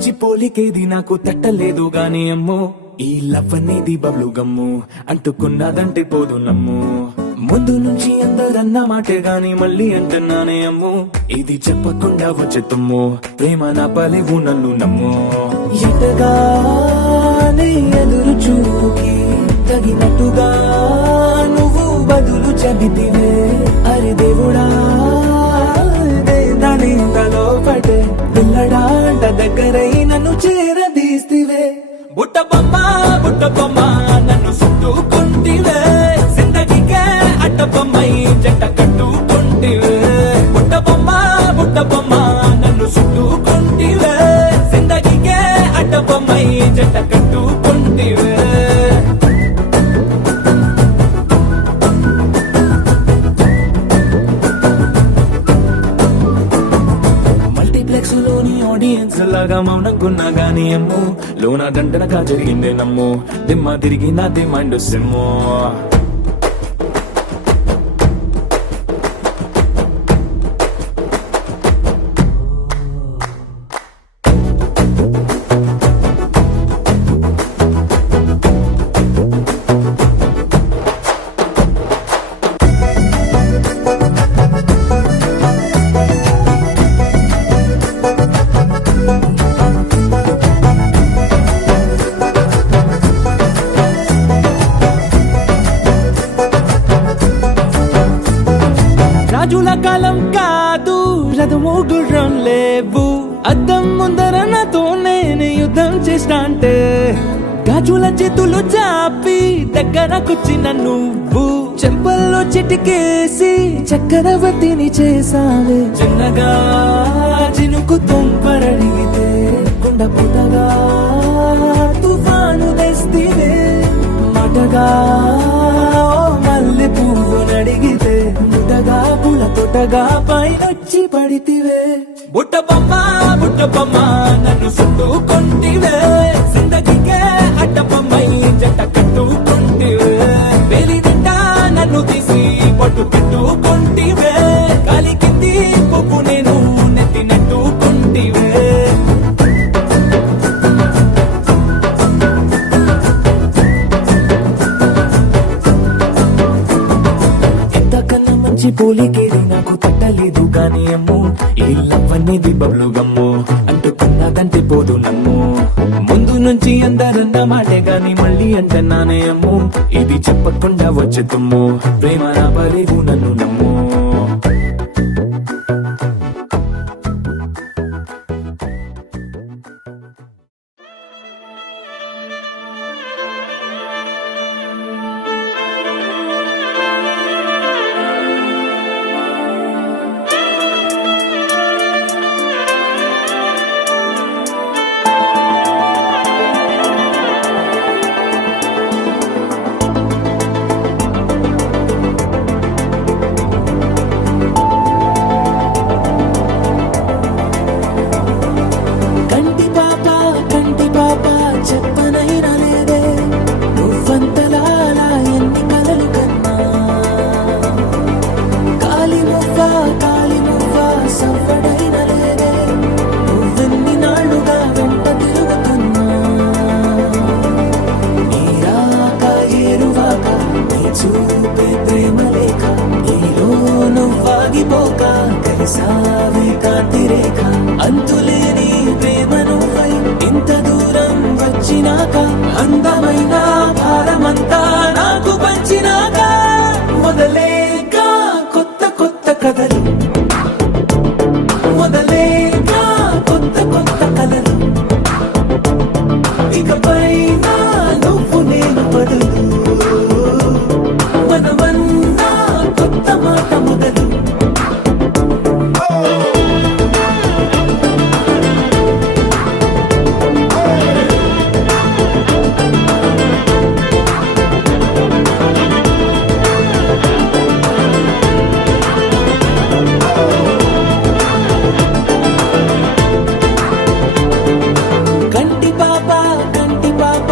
మంచి పోలికేది నాకు తట్టలేదు గాని అమ్మో ఈ లవ్ అనేది బబ్లు గమ్ము అంటుకున్నదంటే పోదు నమ్ము ముందు నుంచి అందరన్న మాటే గాని మళ్ళీ అంటున్నానే అమ్ము ఇది చెప్పకుండా వచ్చే తుమ్ము ప్రేమ నా పలేవు నన్ను నమ్ము ఎటగానే ఎదురు చూకి తగినట్టుగా నువ్వు బదులు చెబితివే అరే దేవుడా దాని తలో పటే పిల్లడాంట దగ్గరై నన్ను చేరదీస్తివే బుట్ట బొమ్మ నన్ను చుట్టుకుంటివే జిందగీకే అడ్డ బొమ్మై జంట కట్టుకుంటివే బుట్ట బొమ్మ నన్ను చుట్టుకుంటివే జిందగీకే అడ్డ బొమ్మై జంట కట్టుకుంటివే లోని ఆడియన్స్ లాగా మౌనంకున్నా గానీ అమ్ము లోన దండనగా జరిగిందే నమ్ము దిమ్మ తిరిగి నాదే మైండ్ సిమ్ము రాజుల కాలం కాదు రథము గుర్రం లేవు అద్దం ముందర నాతో నేను యుద్ధం చేస్తా అంటే గాజుల చేతులు చాపి దగ్గరకొచ్చిన నువ్వు చెంపల్లో చిటికేసి చక్రవర్తిని చేసావే చిన్నగా చినుకు తుంపరడిగితే కుండ పుటగా తుఫాను తెస్తివే మాటగా మల్లె పువ్వు నడిగితే ముటగా పుల తొటగా పైనొచ్చి పడితివే బుట్ట బొమ్మ నన్ను చుట్టుకుంటివే జిందగీకే అడ్డ బొమ్మై జంట కట్టుకుంటివే వేలి నిండా నన్ను తీసి పట్టు పెట్టుకుంటివే గాలి కింది పువ్వు నేను నెత్తినట్టుకుంటివే మంచి పోలికేది నాకు తట్టలేదు గాని అమ్ము ఈ లవ్ అనేది బబ్లు గమ్ము అంటుకున్నదంటే పోదు నమ్ము ముందు నుంచి అందరన్న మాటే గాని మళ్ళీ అంటున్నానే అమ్ము ఇది చెప్పకుండా వచ్చే తుమ్ము ప్రేమ నా పలేవు నన్ను నమ్ము అంతులేని ప్రేమ నువ్వై ఇంత దూరం వచ్చినాక అందమైన భారమంతా నాకు పంచినాక మొదలేక కొత్త కొత్త కథలు మొదలేక కొత్త కొత్త కథలు ఇకపై నువ్వు నేను బదులు మనమన్నా కొత్త మాట మొదలు కంటి పాప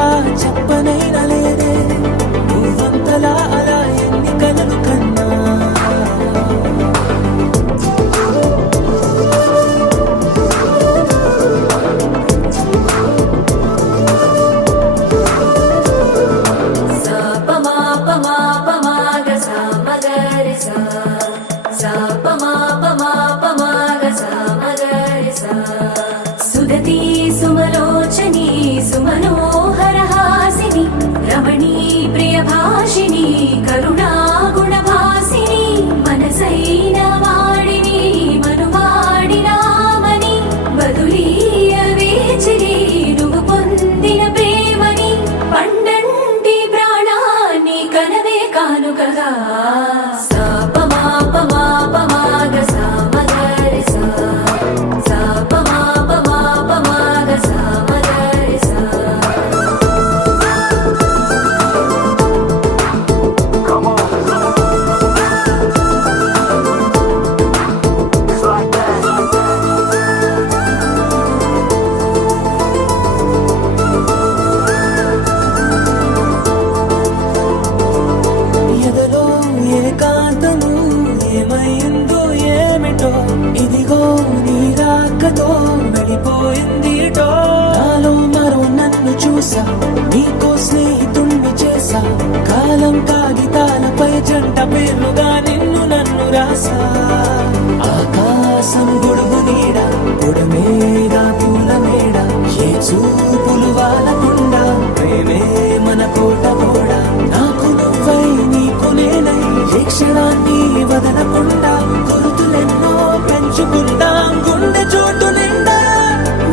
చూపులు వాలకుండా ప్రేమే మన కోట కూడా నాకు నువ్వై నీకు నేనై ఏ క్షణాన్ని వదలకుండా గుర్తులెన్నో పెంచుకుందాం గుండె చోటు నిండా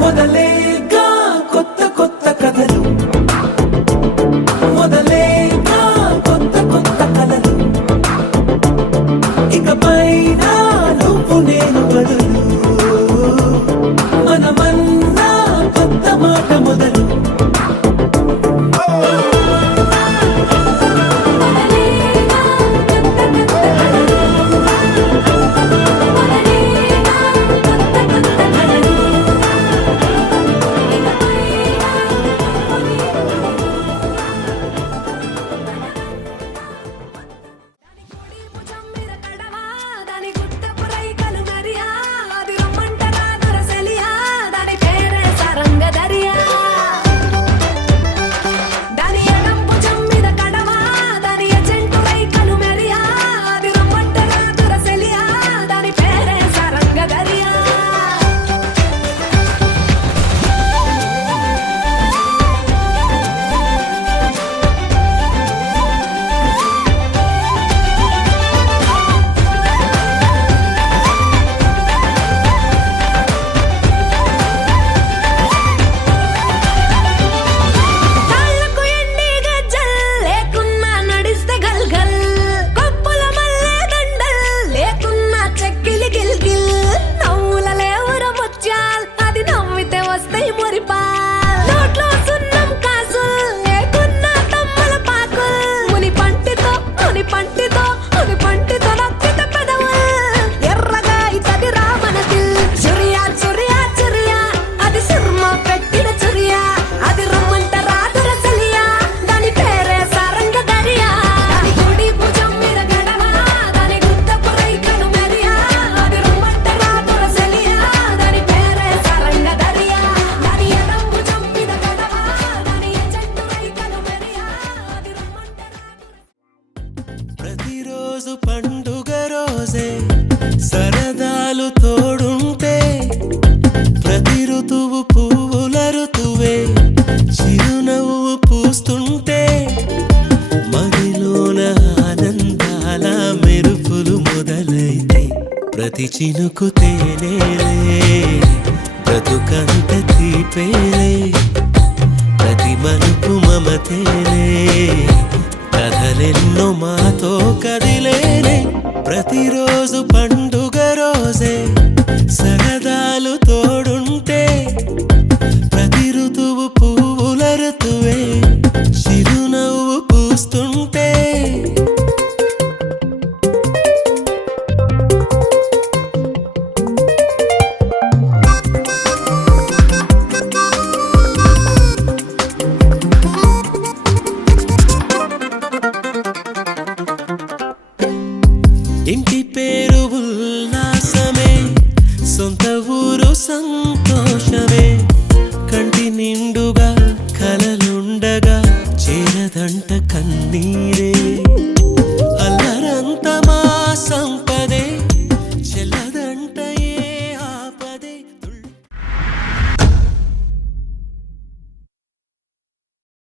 మొదలేగా కొత్త కొత్త కథలు మొదలేగా కొత్త కొత్త కలలు ఇకపైన నువ్వు నేను బదులు మనమన్నా కొత్త మాట మొదలు ప్రతిరోజు పండుగ రోజే సరదాలు తోడుంటే ప్రతి ఋతువు పువ్వుల ఋతువే చిరునవ్వు పూస్తుంటే మదిలోన ఆనందాల మెరుపులు మొదలైతే ప్రతి చినుకు తేనేలే బ్రతుకంత తీపేలే ప్రతి మలుపు మమతేలే కథలెన్నో మాతో కదిలేనే ప్రతిరోజు పండుగ రోజే సరదాలు తోడుంటే ప్రతి ఋతువు పువ్వుల ఋతువే చిరునవ్వు పూస్తుంటే ఇంటి పేరు ఉల్లాసమే సొంత ఊరు సంతోషం